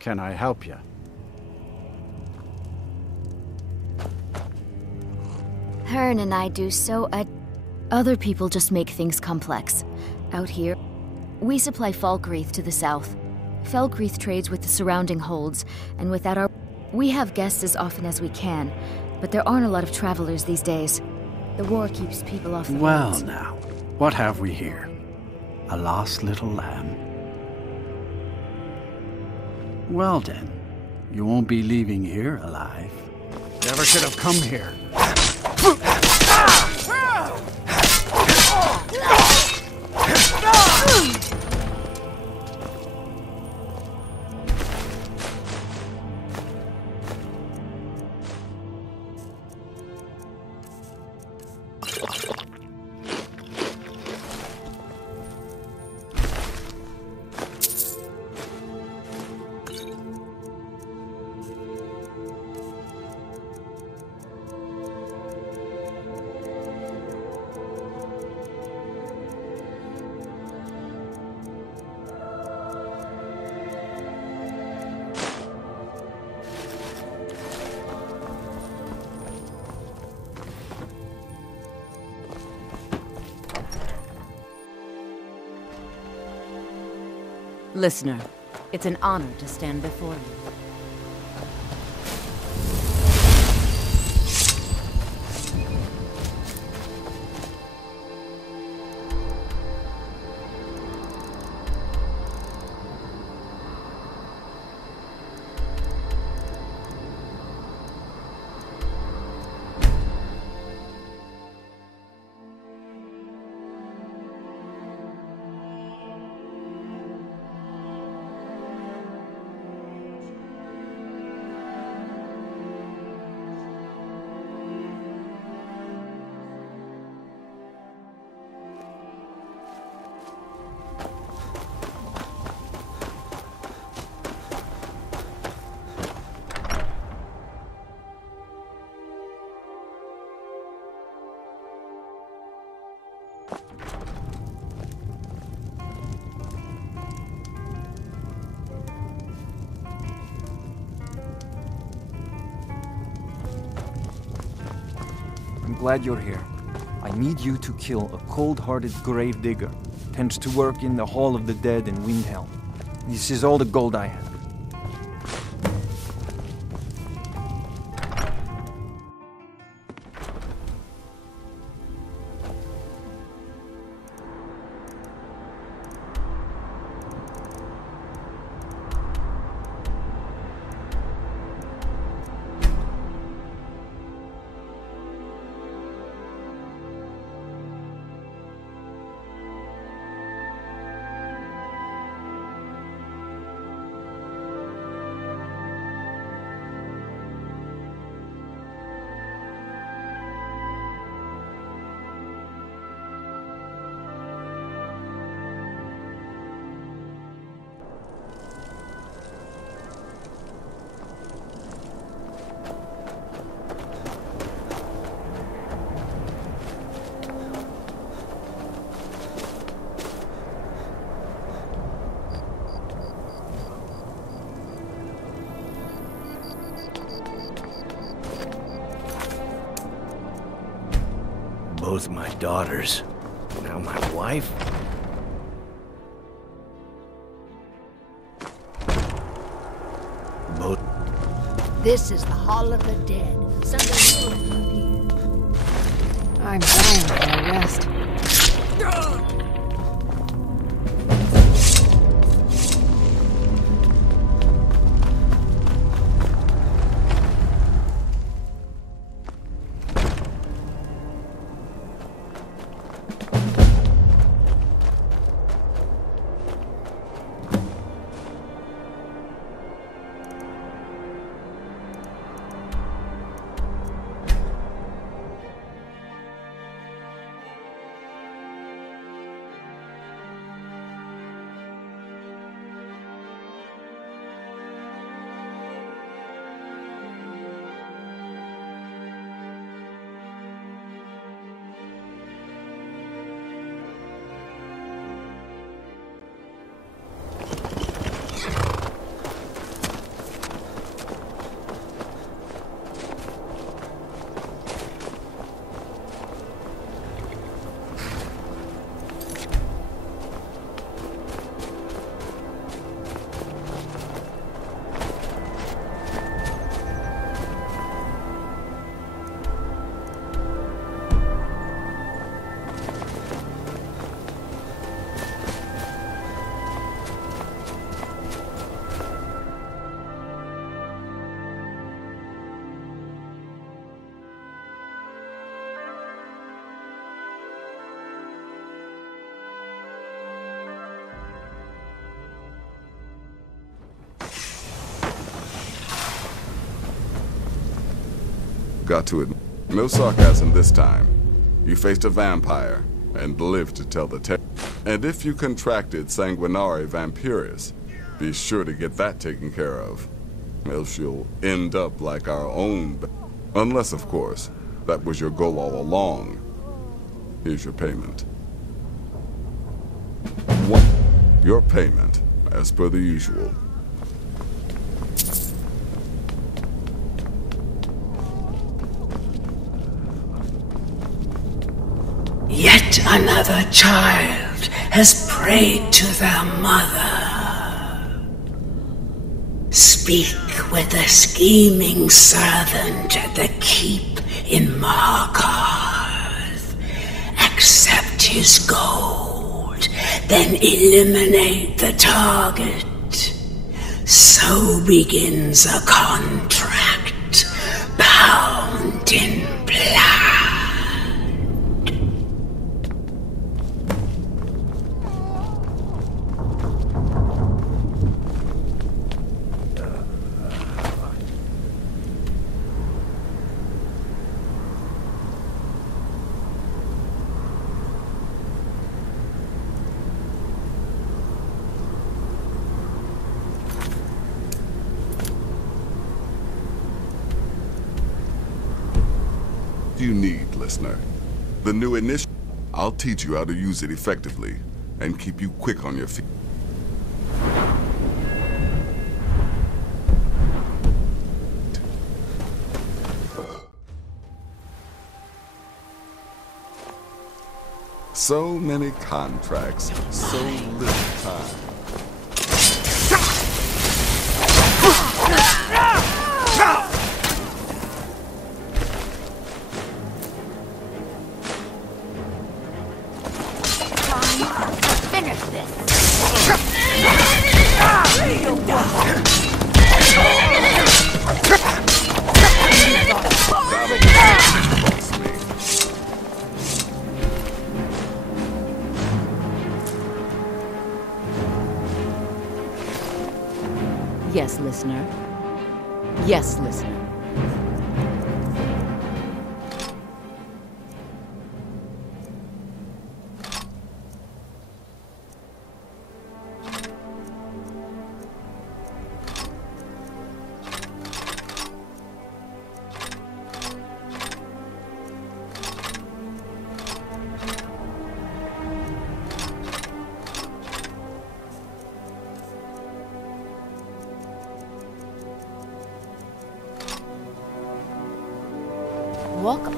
Can I help you? Hearn and I do so other people just make things complex. Out here, we supply Falkreath to the south. Falkreath trades with the surrounding holds, and without our... We have guests as often as we can, but there aren't a lot of travelers these days. The war keeps people off the Well roads. now, what have we here? A lost little lamb? Well then, you won't be leaving here alive. Never should have come here. Listener, it's an honor to stand before you. I'm glad you're here. I need you to kill a cold-hearted gravedigger. Tends to work in the Hall of the Dead in Windhelm. This is all the gold I have. Both my daughters. Now my wife? Both. This is the Hall of the Dead. Someday you'll end up here. I'm dying for a rest. Got to admit, no sarcasm this time. You faced a vampire and lived to tell the tale. And if you contracted sanguinare vampiris, be sure to get that taken care of. Else you'll end up like our own. Unless, of course, that was your goal all along. Here's your payment. Your payment, as per the usual. Yet another child has prayed to their mother. Speak with the scheming servant at the keep in Markarth. Accept his gold, then eliminate the target. So begins a contract bound in blood. You need, listener. The new initiative. I'll teach you how to use it effectively and keep you quick on your feet. So many contracts, so little time. Yes, listener. Yes, listener. Welcome.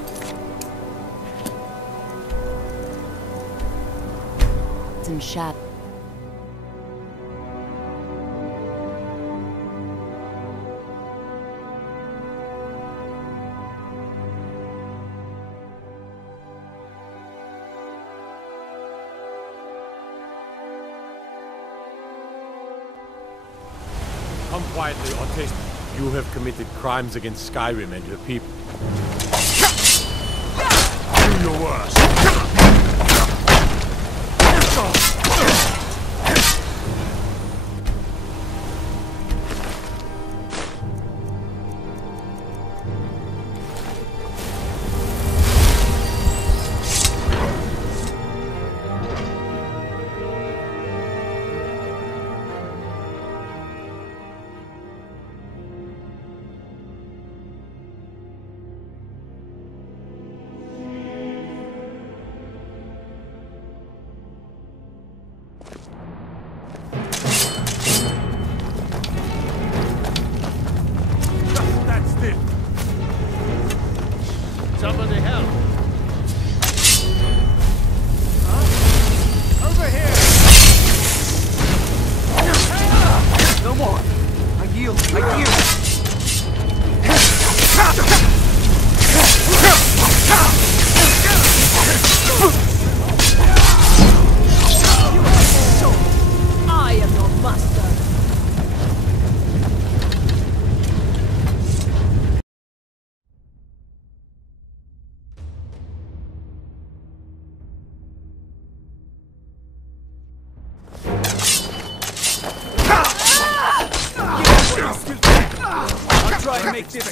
It's in shadow. Come quietly, Autist. You have committed crimes against Skyrim and her people. Do your worst. Somebody help! Huh? Over here! No more! I yield! I yield! I am your master. I'll try and make this.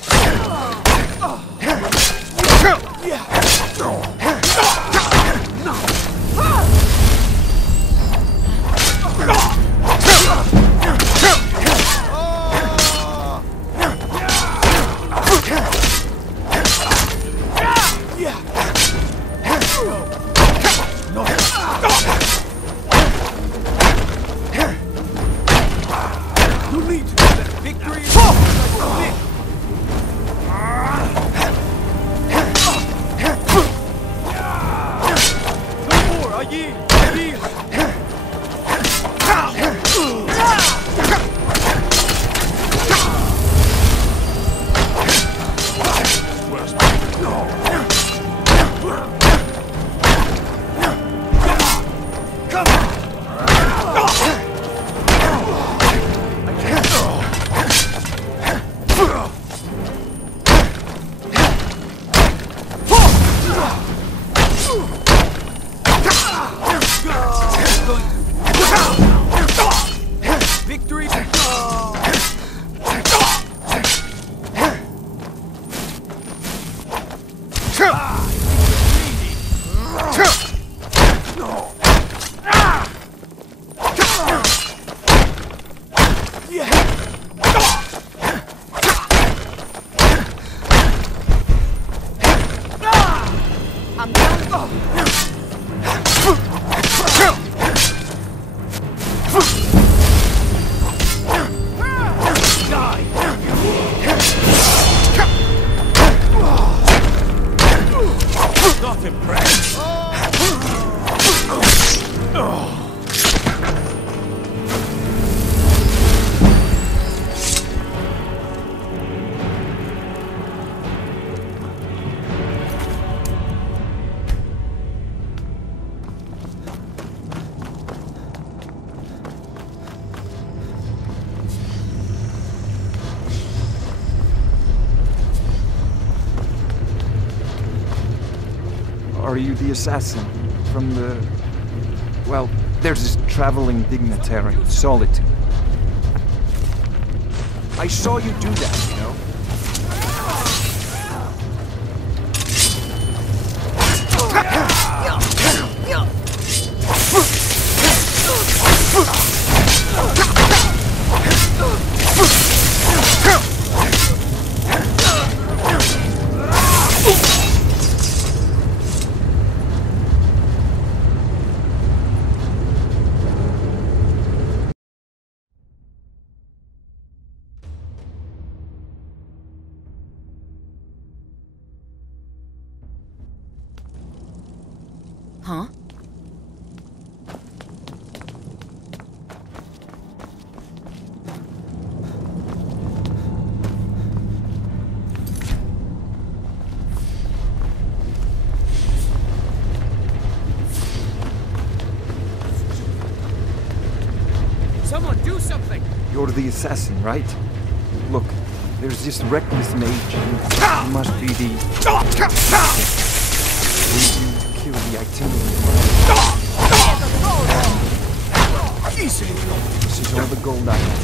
Are you the assassin from the... Well, there's this traveling dignitary, Solitude. I saw you do that, you know? Huh? Someone do something! You're the assassin, right? Look, there's this reckless mage. You must be the... Kill the itinerant. Easy! This is all the gold I have.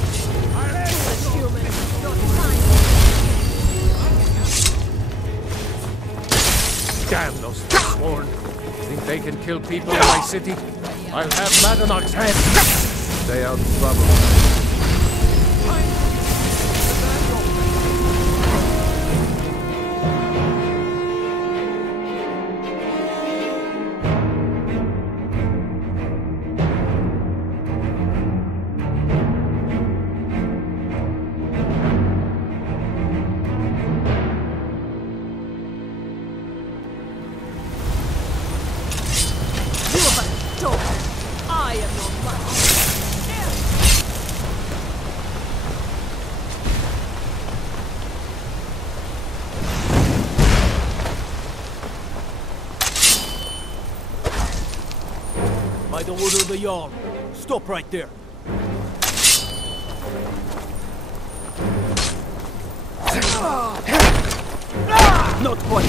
Damn those Sworn. Think they can kill people in my city? I'll have Madonach's head. Stay out of trouble. I am your mother. By the order of the Jarl, stop right there. Not quite.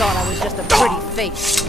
thought I was just a pretty face.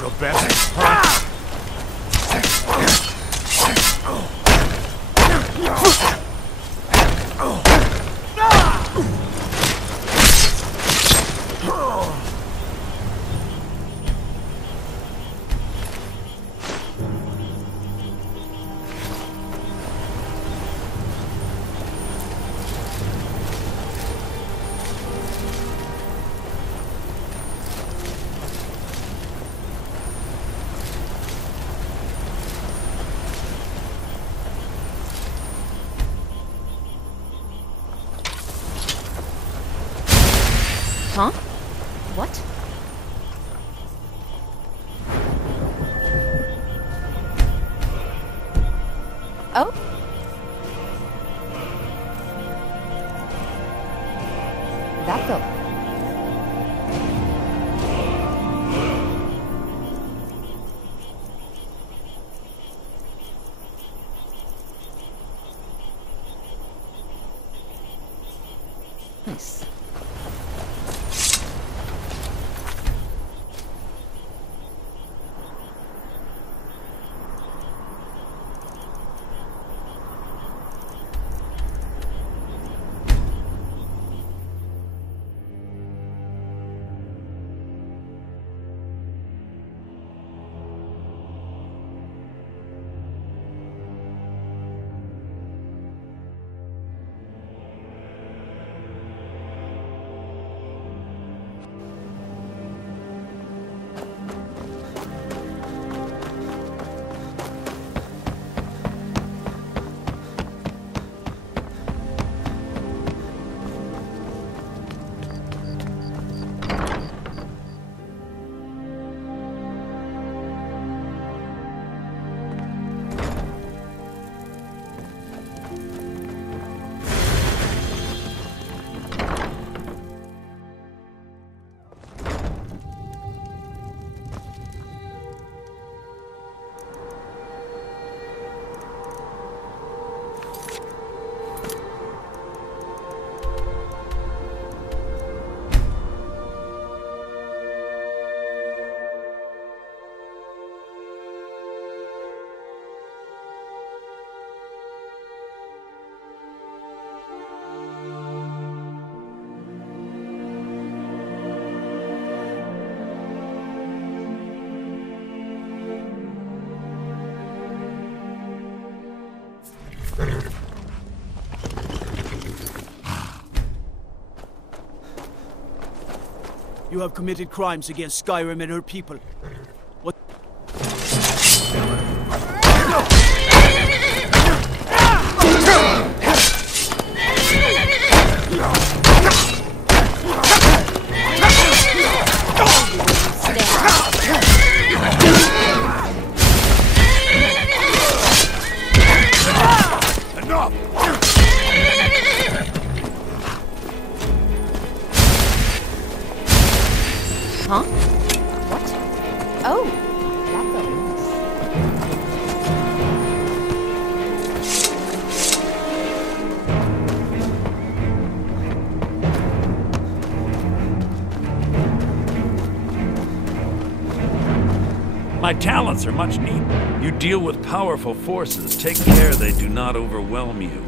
Your best, huh? Huh? What? Oh? That felt... nice. You have committed crimes against Skyrim and her people. What? Huh? What? Oh, that felt nice. My talents are much needed. You deal with powerful forces. Take care they do not overwhelm you.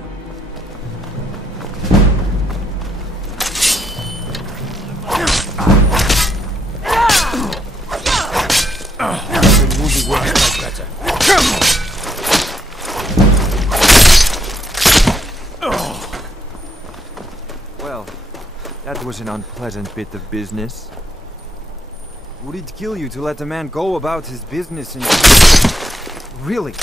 was an unpleasant bit of business. Would it kill you to let a man go about his business and... Really?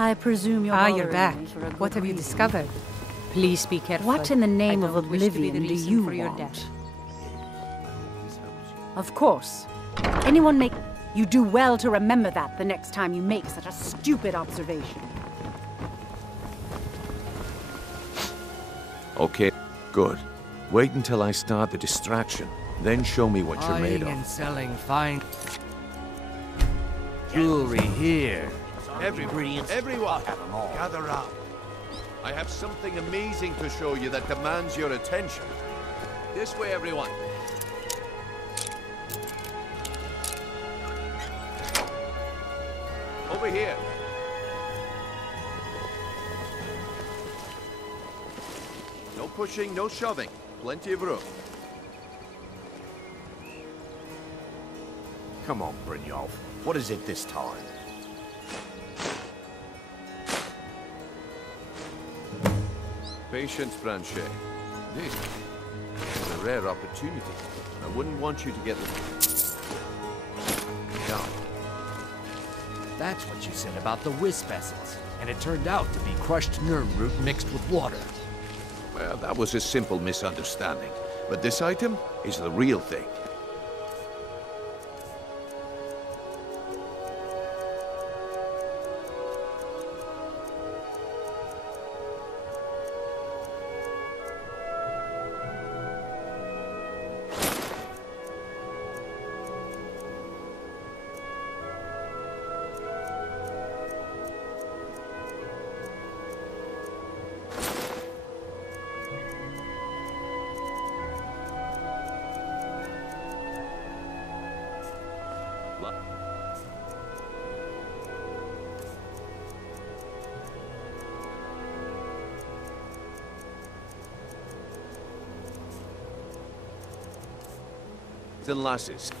I presume you're you're back. What have you discovered? Please be careful. What in the name of oblivion do you want? Of course. Anyone make... You do well to remember that the next time you make such a stupid observation. Okay, good. Wait until I start the distraction. Then show me what you're made of. Buying and selling fine jewelry here. Everyone, gather round. I have something amazing to show you that demands your attention. This way, everyone. Over here. No pushing, no shoving. Plenty of room. Come on, Brynjolf. What is it this time? Patience, Branche. This is a rare opportunity. I wouldn't want you to get down. That's what you said about the wisp essence. And it turned out to be crushed nerm root mixed with water. Well, that was a simple misunderstanding. But this item is the real thing. And lasses.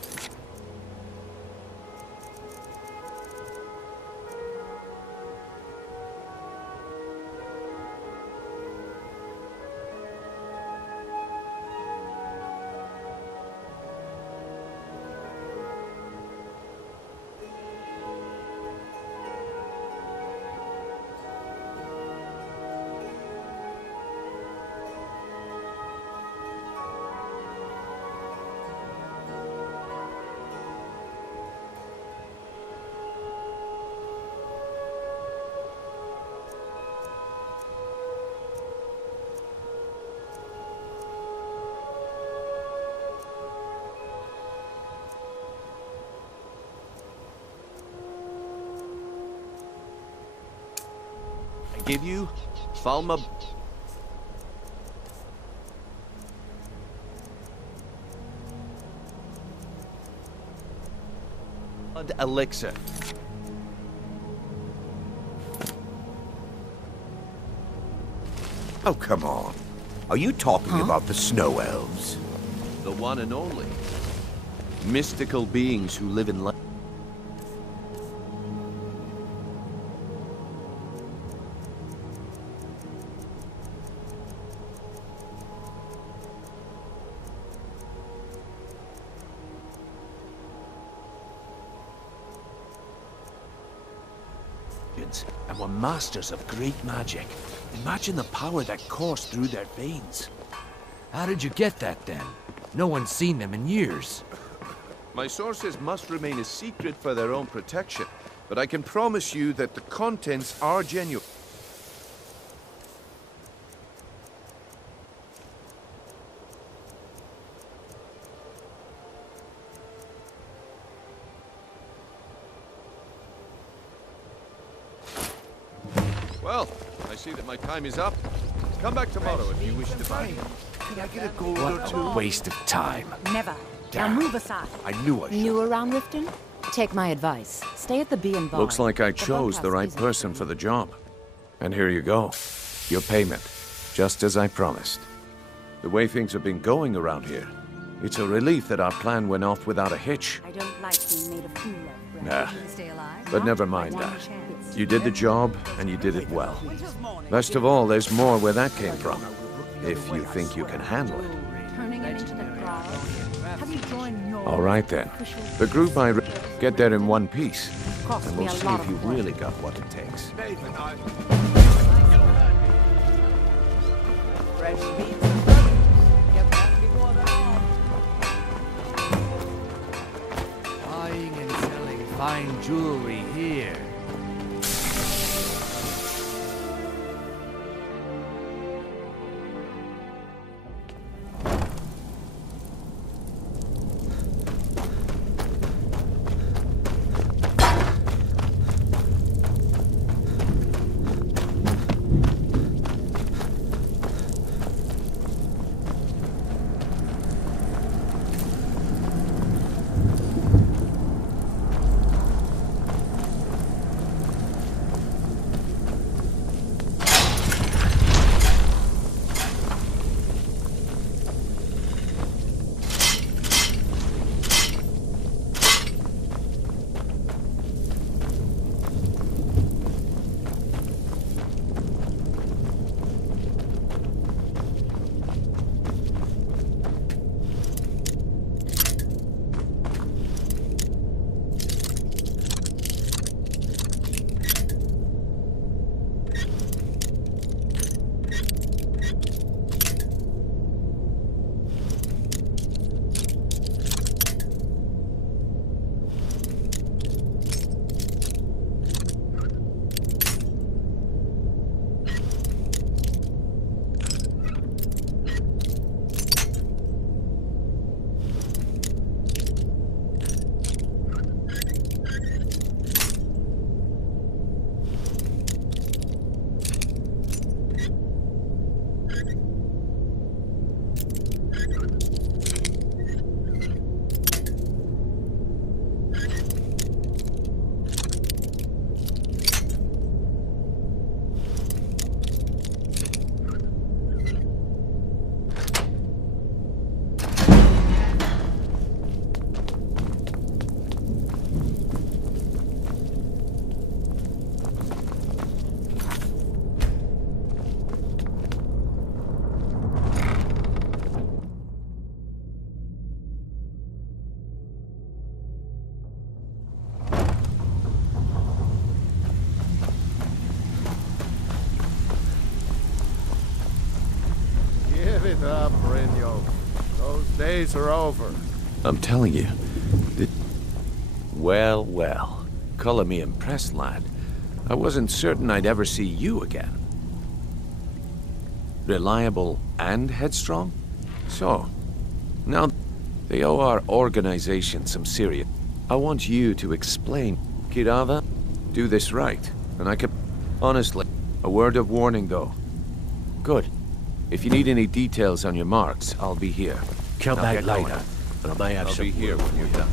Give you Falma blood elixir. Oh, come on. Are you talking about the snow elves? The one and only. Mystical beings who live in light. And were masters of great magic. Imagine the power that coursed through their veins. How did you get that, then? No one's seen them in years. My sources must remain a secret for their own protection, but I can promise you that the contents are genuine. Well, I see that my time is up. Come back tomorrow if you wish to buy. Can I get a gold or two? What a waste of time. Never. Now move aside. I knew I should. New around Riften? Take my advice. Stay at the Bee and Bar. Looks like I The chose the bunkhouse right isn't person for the job. And here you go. Your payment. Just as I promised. The way things have been going around here, it's a relief that our plan went off without a hitch. I don't like being made a fool of. Nah. But never mind that. You did the job, and you did it well. Best of all, there's more where that came from. If you think you can handle it. Turning it into the crowd. Have you joined your All right then. The group get there in one piece. Cost And me we'll a see lot if of you work. really got what it takes. Buying and selling fine jewelry here. Give it up, Brynjo. Those days are over. I'm telling you. Well, well. Color me impressed, lad. I wasn't certain I'd ever see you again. Reliable and headstrong? So, now they owe our organization some serious... I want you to explain. Kirava, do this right, and I can... Honestly, a word of warning, though. Good. If you need any details on your marks, I'll be here. Come Now back get going. later, and I may have I'll some be here work when for you're you. done.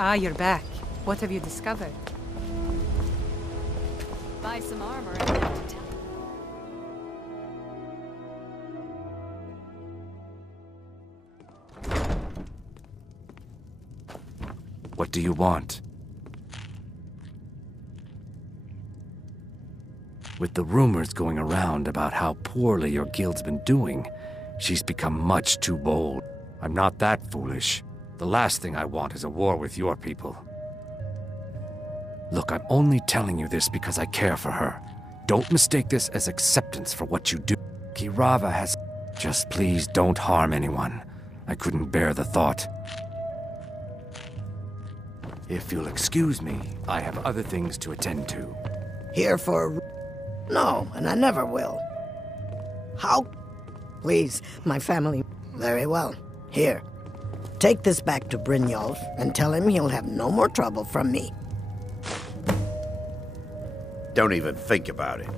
Ah, you're back. What have you discovered? Buy some armor and head to town. What do you want? With the rumors going around about how poorly your guild's been doing, she's become much too bold. I'm not that foolish. The last thing I want is a war with your people. Look, I'm only telling you this because I care for her. Don't mistake this as acceptance for what you do. Kirava has... Just please don't harm anyone. I couldn't bear the thought. If you'll excuse me, I have other things to attend to. Here for... No, and I never will. How? Please, my family... Very well. Here. Take this back to Brynjolf and tell him he'll have no more trouble from me. Don't even think about it.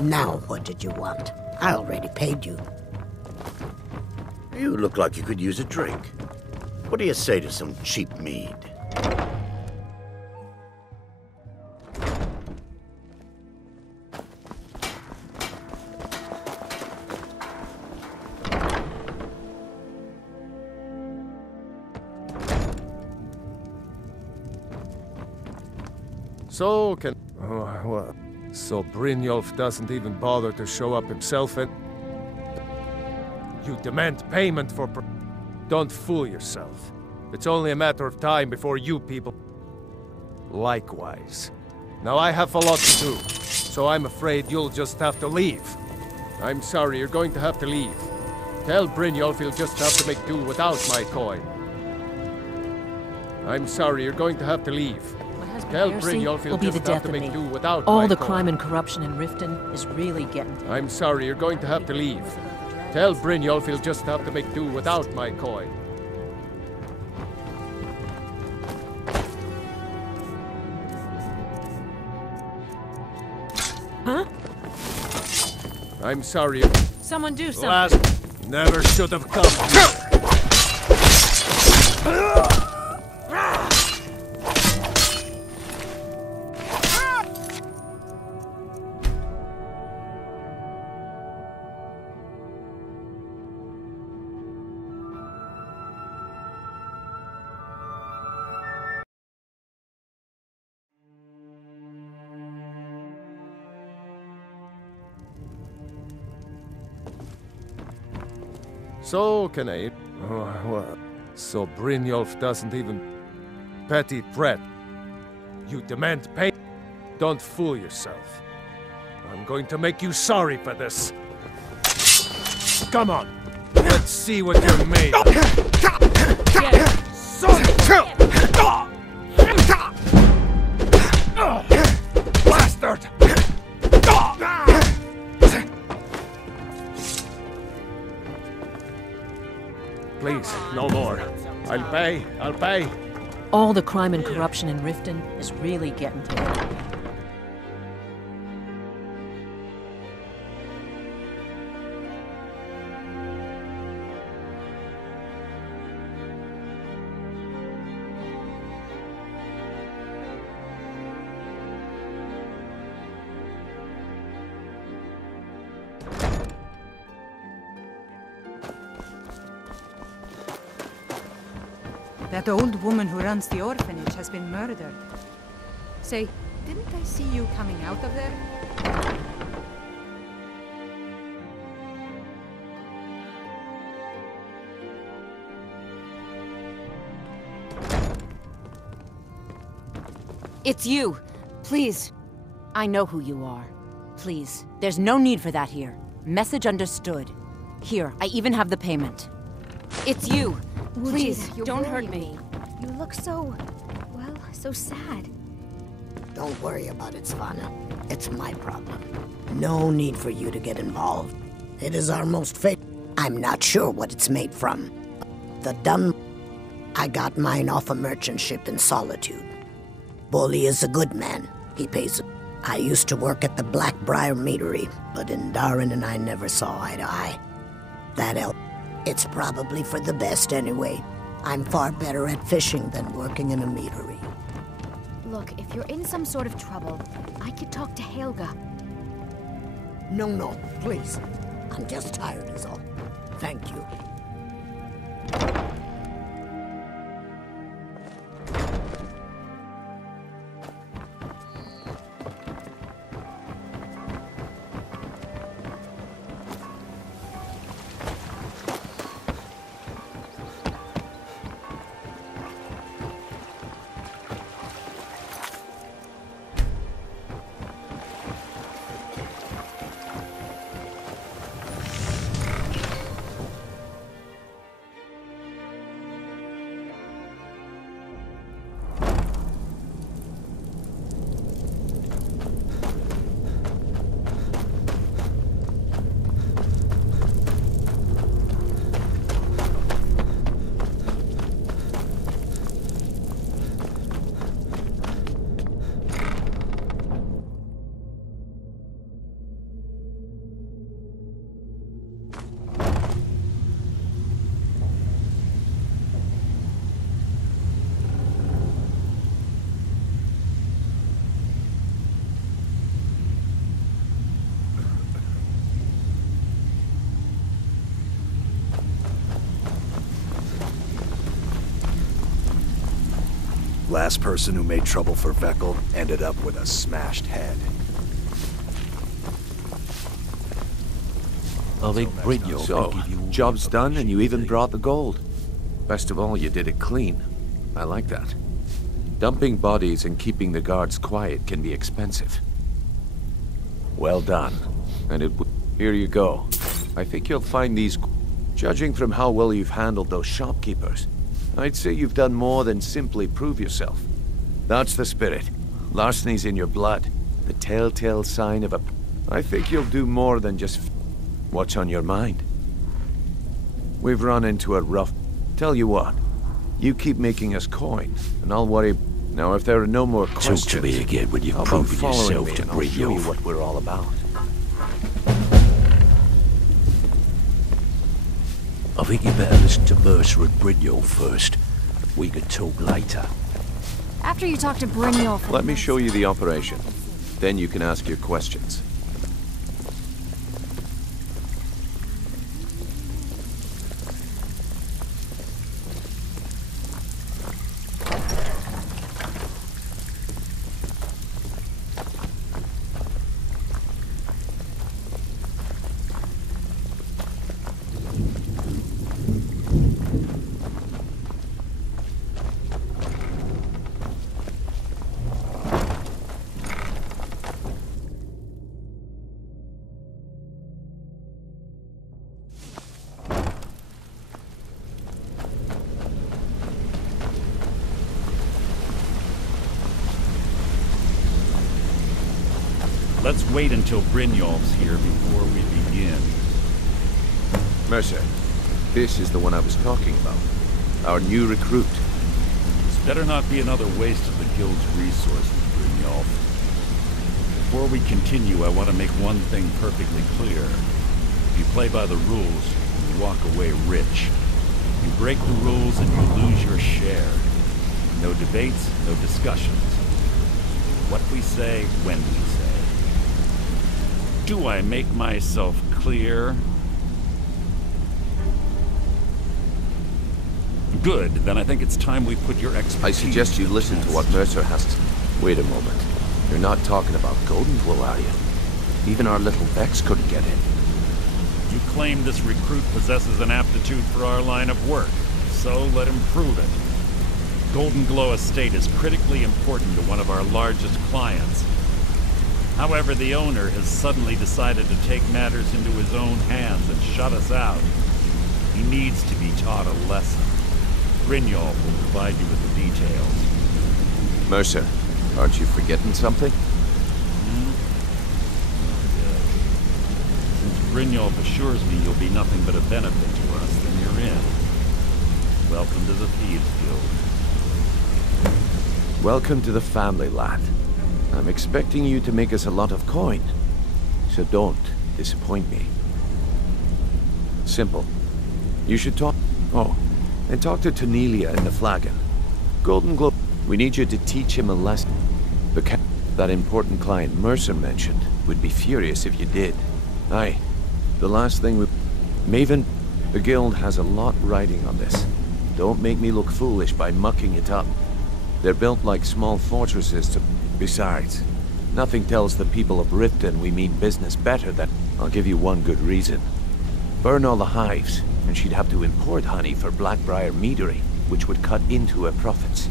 Now, what did you want? I already paid you. You look like you could use a drink. What do you say to some cheap mead? So can... Oh, what? So Brynjolf doesn't even bother to show up himself and... You demand payment for... Don't fool yourself. It's only a matter of time before you people... Likewise. Now I have a lot to do, so I'm afraid you'll just have to leave. I'm sorry, you're going to have to leave. Tell Brynjolf he'll just have to make do without my coin. I'm sorry, you're going to have to leave. Tell Brynjolf he'll just have to make do without all my the coin. crime and corruption in Riften is really getting to I'm sorry, you're going to have to leave. Tell Brynjolf he'll just have to make do without my coin. Huh? I'm sorry. Someone do something. Last never should have come. So can I... Oh, what? So Brynjolf doesn't even... Petty threat. You demand pay... Don't fool yourself. I'm going to make you sorry for this. Come on. Let's see what you're made of. Bastard! Please, no more. I'll pay. All the crime and corruption in Riften is really getting to him. That old woman who runs the orphanage has been murdered. Say, didn't I see you coming out of there? It's you! Please! I know who you are. Please, there's no need for that here. Message understood. Here, I even have the payment. It's you! Please, don't hurt me. You look so... well, so sad. Don't worry about it, Svana. It's my problem. No need for you to get involved. It is our most favorite. I'm not sure what it's made from. The dun... I got mine off a merchant ship in Solitude. Bully is a good man. He pays... I used to work at the Blackbriar Meadery, but Indaren and I never saw eye to eye. That elf... It's probably for the best anyway. I'm far better at fishing than working in a meadery. Look, if you're in some sort of trouble, I could talk to Helga. No, please. I'm just tired is all. Thank you. Last person who made trouble for Veckel ended up with a smashed head. I think Brynjolf can give you job's done and you even brought the gold. Best of all, you did it clean. I like that. Dumping bodies and keeping the guards quiet can be expensive. Well done. And here you go. I think you'll find these... Judging from how well you've handled those shopkeepers, I'd say you've done more than simply prove yourself. That's the spirit. Larceny's in your blood. The telltale sign of a... I think you'll do more than just... What's on your mind? We've run into a rough... Tell you what. You keep making us coin, and I'll worry... Now, if there are no more questions... Talk to me again when you've proven yourself to Brynjolf. I'll show you what we're all about. I think you better listen to Mercer and Brynjolf first. We can talk later. After you talk to Brynjolf... Let me show you the operation. Then you can ask your questions. Let's wait until Brynjolf's here before we begin. Mercer, this is the one I was talking about. Our new recruit. This better not be another waste of the Guild's resources, Brynjolf. Before we continue, I want to make one thing perfectly clear. If you play by the rules, you walk away rich. You break the rules and you lose your share. No debates, no discussions. What we say, when we say. Do I make myself clear? Good, then I think it's time we put your expertise... I suggest you listen to what Mercer has to... Wait a moment. You're not talking about Goldenwool, are you? Even our little Vex couldn't get in. You claim this recruit possesses an aptitude for our line of work, so let him prove it. Golden Glow Estate is critically important to one of our largest clients. However, the owner has suddenly decided to take matters into his own hands and shut us out. He needs to be taught a lesson. Brynjolf will provide you with the details. Mercer, aren't you forgetting something? Since Brynjolf assures me you'll be nothing but a benefit to us, then you're in. Welcome to the Thieves Guild. Welcome to the family, lad. I'm expecting you to make us a lot of coin, so don't disappoint me. Simple. You should talk... Oh, And talk to Cornelia in the Flagon. Golden Glow, we need you to teach him a lesson. That important client Mercer mentioned would be furious if you did. Aye, the last thing we... Maven, the guild has a lot riding on this. Don't make me look foolish by mucking it up. They're built like small fortresses to... Besides, nothing tells the people of Riften we mean business better than... I'll give you one good reason. Burn all the hives, and she'd have to import honey for Blackbriar meadery, which would cut into her profits.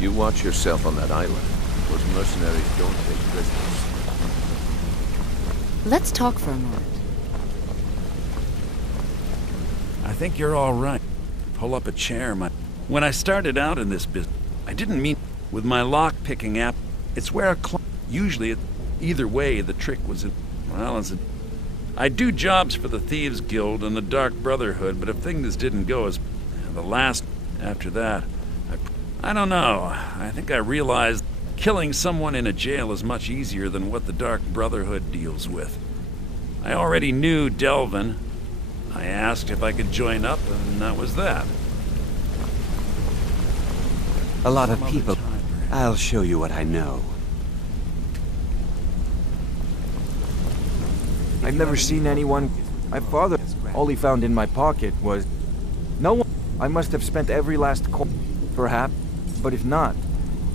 You watch yourself on that island. Those mercenaries don't take prisoners. Let's talk for a moment. I think you're all right. Pull up a chair, When I started out in this business, I didn't mean with my lock-picking app. It's where a usually, either way, the trick was in... Well, I do jobs for the Thieves Guild and the Dark Brotherhood, but if things didn't go as... The last... After that... I don't know. I think I realized killing someone in a jail is much easier than what the Dark Brotherhood deals with. I already knew Delvin. I asked if I could join up, and that was that. A lot of people. I'll show you what I know. I've never seen anyone... My father... All he found in my pocket was... No one... I must have spent every last coin, perhaps. But if not,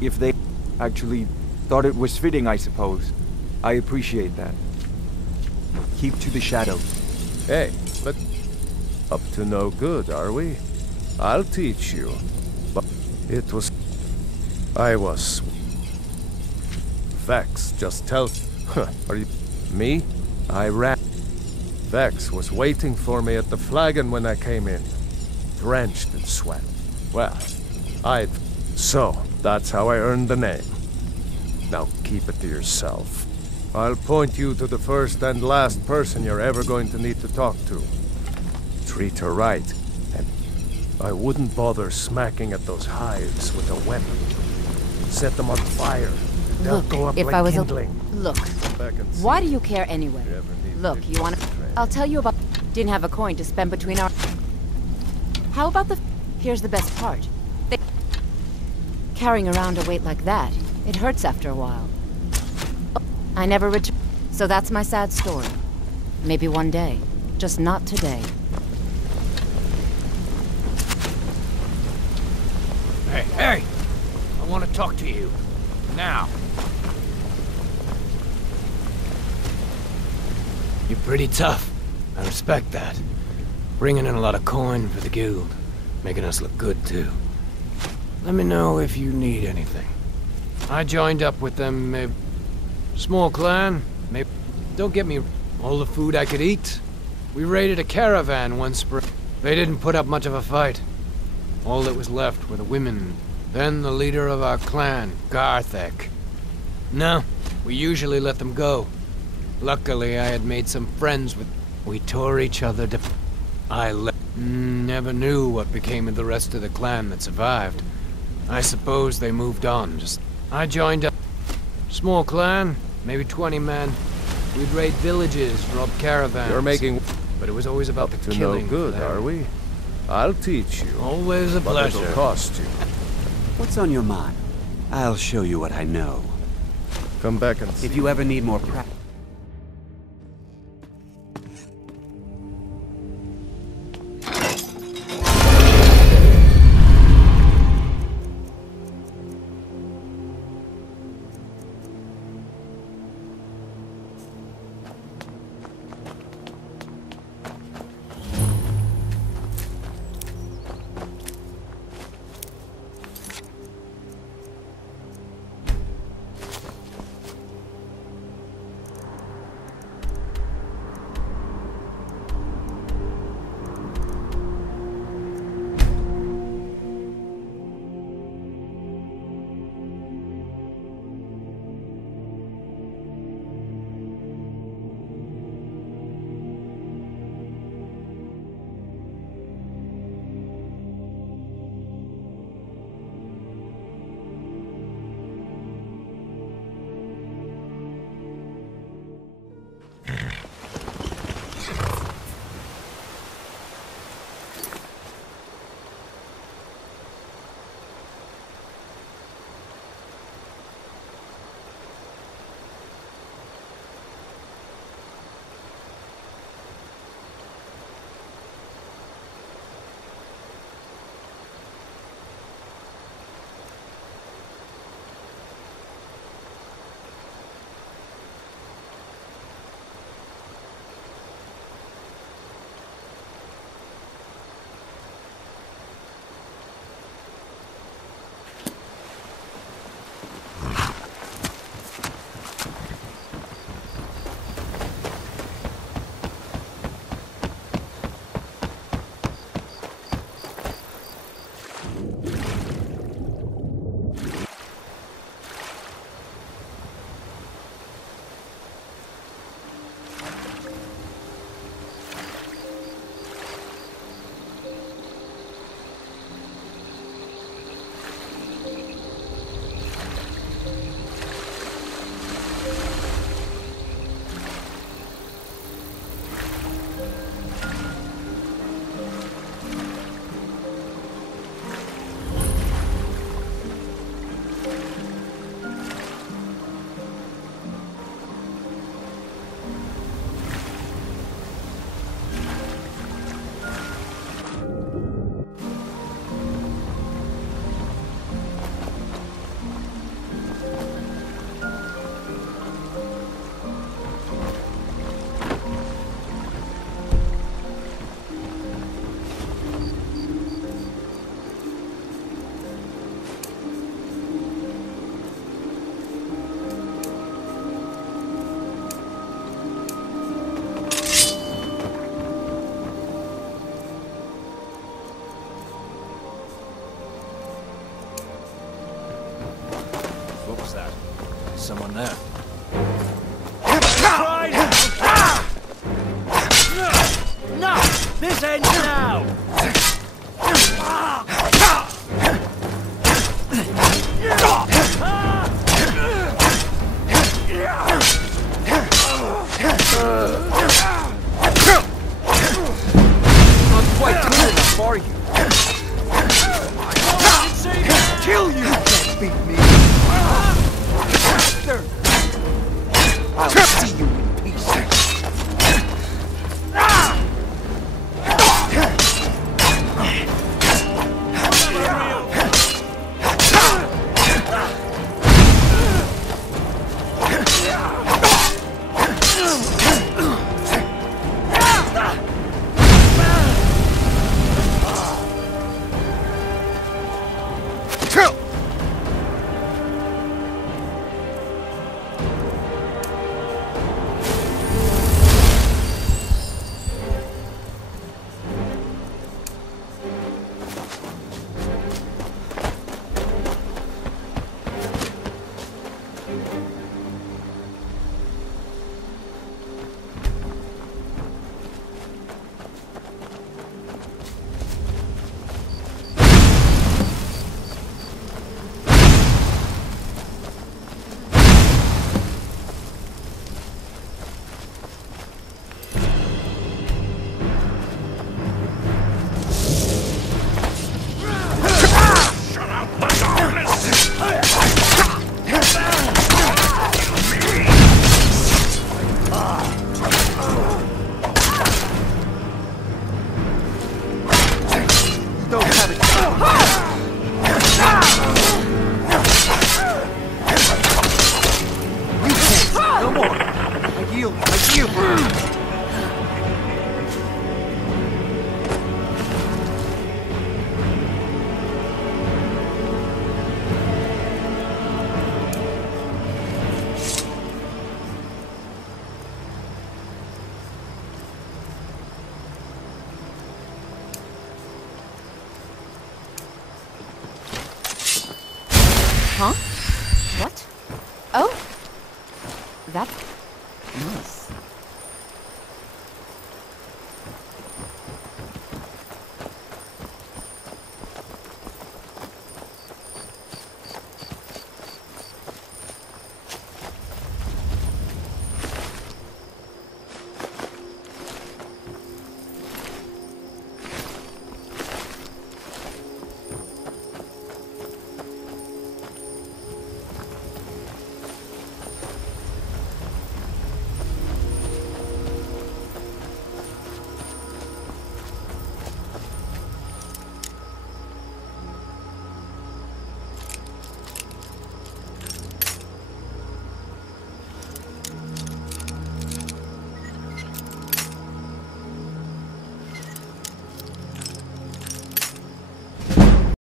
if they actually thought it was fitting, I suppose. I appreciate that. Keep to the shadows. Hey, but up to no good, are we? I'll teach you. But it was... I was... Vex, just tell... Are you... Me? I ran... Vex was waiting for me at the Flagon when I came in. Drenched in sweat. Well, So, that's how I earned the name. Now keep it to yourself. I'll point you to the first and last person you're ever going to need to talk to. Treat her right, and I wouldn't bother smacking at those hives with a weapon. Set them on fire. They'll go up if like I was kindling. Look, why do you care anyway? Look, you wanna... I'll tell you about... Didn't have a coin to spend between our... How about the... Here's the best part. Carrying around a weight like that, it hurts after a while. I never returned. So that's my sad story. Maybe one day. Just not today. Hey! I want to talk to you. Now. You're pretty tough. I respect that. Bringing in a lot of coin for the guild. Making us look good, too. Let me know if you need anything. I joined up with them, maybe... Small clan, maybe... Don't get me... All the food I could eat. We raided a caravan one spring. They didn't put up much of a fight. All that was left were the women. Then the leader of our clan, Garthek. No, we usually let them go. Luckily, I had made some friends with... We tore each other to... I never knew what became of the rest of the clan that survived. I suppose they moved on, I joined up. Small clan, maybe 20 men. We'd raid villages, rob caravans. You're making... But it was always about the to killing. No good, are we? I'll teach you. Always a pleasure. But it'll cost you. What's on your mind? I'll show you what I know. Come back and see. If you ever need more practice... was that? Someone there. No! This ends now! Not quite good enough, are you? Kill you! Can't beat me! Bastard! I'll see you in pieces. Huh?